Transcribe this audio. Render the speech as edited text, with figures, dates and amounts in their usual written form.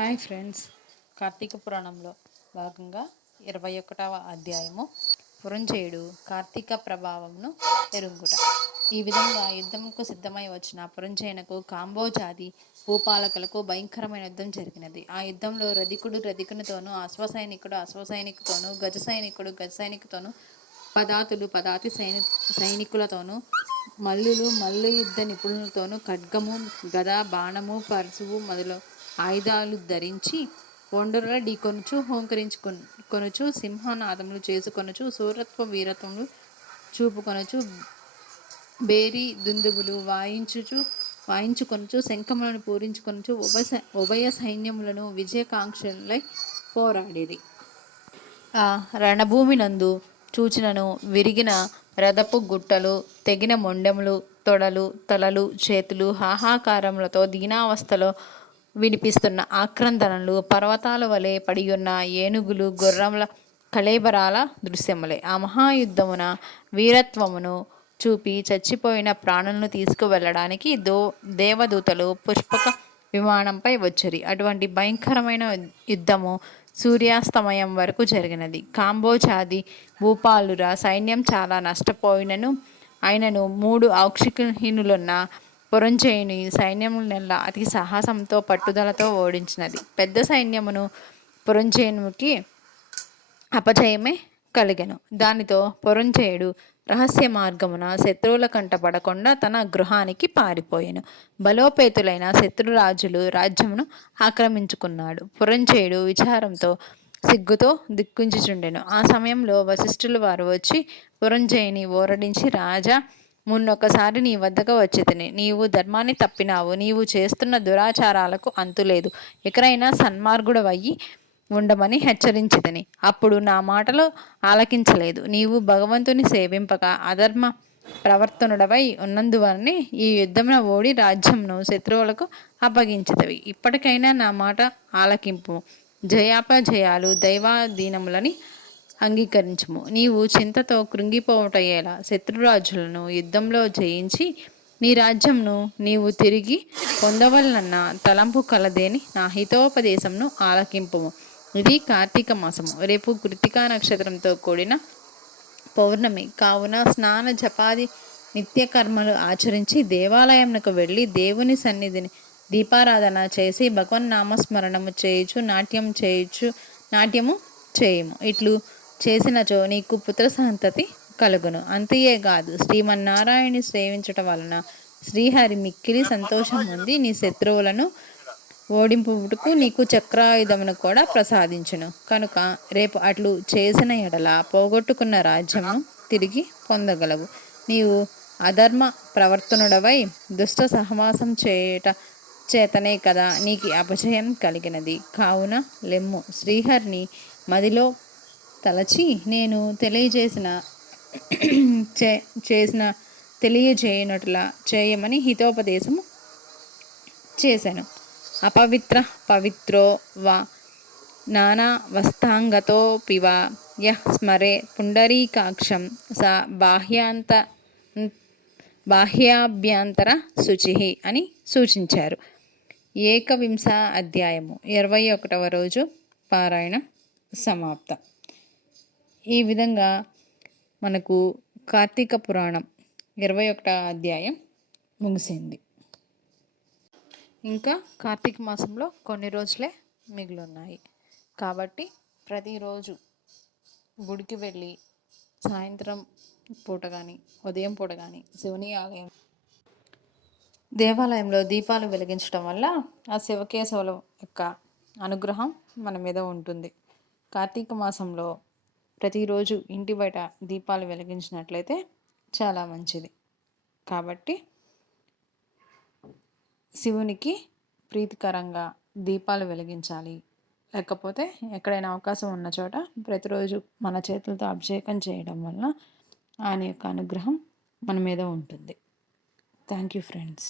Hi friends. Karthika పురాణంలో భాగంగా 21వ అధ్యాయము పురంజయుడు కార్తీక ప్రభావంను ఎరుగుట. ఈ విధంగా యుద్ధముకు సిద్ధమై వచ్చిన పురంజయునకు కాంబోజాది భూపాలకులకు భయంకరమైన యుద్ధం జరిగినది. ఆ యుద్ధంలో రధికునితోనూ, అశ్వసైనికుతోనూ, గజసైనికుతోనూ, పదాతులు పదాతి సైనికులతోనూ, మల్లులు మల్లయుద్ధ నిపుణులతోనూ, ఖడ్గము, గద, బాణము, పరశువు మొదలు ఆయుధాలు ధరించి ఒండరుల ఢీకొనుచు, హోంకరించుకొనుచు, సింహనాదములు చేసుకొనుచు, శూరత్వ వీరత్వములు చూపుకొనుచు, బేరీ దుందుబులు వాయించుకొనుచు, శంఖములను పూరించుకొనుచు ఉభయ సైన్యములను విజయకాంక్షలై పోరాడిరి. ఆ రణభూమి నందు చూచినను విరిగిన రథపు గుట్టలు, తెగిన మొండెములు, తొడలు, తలలు, చేతులు, హాహాకారములతో దీనావస్థలో వినిపిస్తున్న ఆక్రందనలు, పర్వతాల వలె పడియున్న ఏనుగులు, గుర్రముల కళేబరాల దృశ్యములే. ఆ మహాయుద్ధమున వీరత్వమును చూపి చచ్చిపోయిన ప్రాణులను తీసుకువెళ్ళడానికి దేవదూతలు పుష్పక విమానంపై వచ్చిరి. అటువంటి భయంకరమైన యుద్ధము సూర్యాస్తమయం వరకు జరిగినది. కాంబోజాది భూపాలుర సైన్యం చాలా నష్టపోయినను అయినను 3 ఔక్షహినులున్న పురంజయుని సైన్యములెల్లా అతి సాహసంతో పట్టుదలతో ఓడించినది. పెద్ద సైన్యమును పురంజయునికి అపజయమే కలిగెను. దానితో పురంజయుడు రహస్య మార్గమున శత్రువుల కంటపడకుండా తన గృహానికి పారిపోయెను. బలోపేతులైన శత్రురాజులు రాజ్యమును ఆక్రమించుకున్నాడు. పురంజయుడు విచారంతో సిగ్గుతో దుఃఖించుచుండెను. ఆ సమయంలో వశిష్ఠుల వారు వచ్చి పురంజయుని ఊరడించి, రాజా, మున్నొకసారి నీ వద్దకు వచ్చితిని. నీవు ధర్మాన్ని తప్పినావు. నీవు చేస్తున్న దురాచారాలకు అంతులేదు. ఎకరైనా సన్మార్గుడవయ్యి ఉండమని హెచ్చరించితిని. అప్పుడు నా మాటలు ఆలకించలేదు. నీవు భగవంతుని సేవింపక అధర్మ ప్రవర్తనుడవై ఉన్నందువలనే ఈ యుద్ధమున ఓడి రాజ్యమును శత్రువులకు అప్పగించితివి. ఇప్పటికైనా నా మాట ఆలకింపు. జయాపజయాలు దైవాధీనములని అంగీకరించుము. నీవు చింతతో కృంగిపోవుటయేలా? శత్రురాజులను యుద్ధంలో జయించి నీ రాజ్యంను నీవు తిరిగి పొందవలనన్న తలంపు కలదేని నా హితోపదేశంను ఆలకింపుము. ఇది కార్తీక మాసము. రేపు కృత్తికా నక్షత్రంతో కూడిన పౌర్ణమి కావున స్నాన జపాది నిత్యకర్మలు ఆచరించి దేవాలయమునకు వెళ్ళి దేవుని సన్నిధిని దీపారాధన చేసి భగవన్నామస్మరణము చేయుచు నాట్యము చేయుము. ఇట్లు చేసినచో నీకు పుత్ర సంతతి కలుగును. అంతేగాదు, శ్రీమన్నారాయణుని సేవించుట వలన శ్రీహరి మిక్కిలి సంతోషం పొంది నీ శత్రువులను ఓడింపుటకు నీకు చక్రాయుధమును కూడా ప్రసాదించును. కనుక రేపు అట్లు చేసిన ఎడల పోగొట్టుకున్న రాజ్యమును తిరిగి పొందగలవు. నీవు అధర్మ ప్రవర్తనుడవై దుష్ట సహవాసం చేతనే కదా నీకు అపజయం కలిగినది. కావున లెమ్ము, శ్రీహరిని మదిలో తలచి నేను తెలియజేయనట్లా చేయమని హితోపదేశము చేశాను. అపవిత్ర పవిత్రో వా నానావస్థాంగతోపివా యః స్మరే పుండరీకాక్షం స బాహ్యాభ్యంతర శుచిః అని సూచించారు. 21వ అధ్యాయము 21వ రోజు పారాయణం సమాప్తం. ఈ విధంగా మనకు కార్తీక పురాణం 21వ అధ్యాయం ముగిసింది. ఇంకా కార్తీక మాసంలో కొన్ని రోజులే మిగిలి ఉన్నాయి. కాబట్టి ప్రతిరోజు గుడికి వెళ్ళి సాయంత్రం పూట కానీ ఉదయం పూట కానీ శివుని దేవాలయంలో దీపాలు వెలిగించడం వల్ల ఆ శివకేశవుల యొక్క అనుగ్రహం మన మీద ఉంటుంది. కార్తీక మాసంలో ప్రతిరోజు ఇంటి బయట దీపాలు వెలిగించినట్లయితే చాలా మంచిది. కాబట్టి శివునికి ప్రీతికరంగా దీపాలు వెలిగించాలి. లేకపోతే ఎక్కడైనా అవకాశం ఉన్న చోట ప్రతిరోజు మన చేతులతో అభిషేకం చేయడం వల్ల ఆయన యొక్క అనుగ్రహం మన మీద ఉంటుంది. Thank you friends.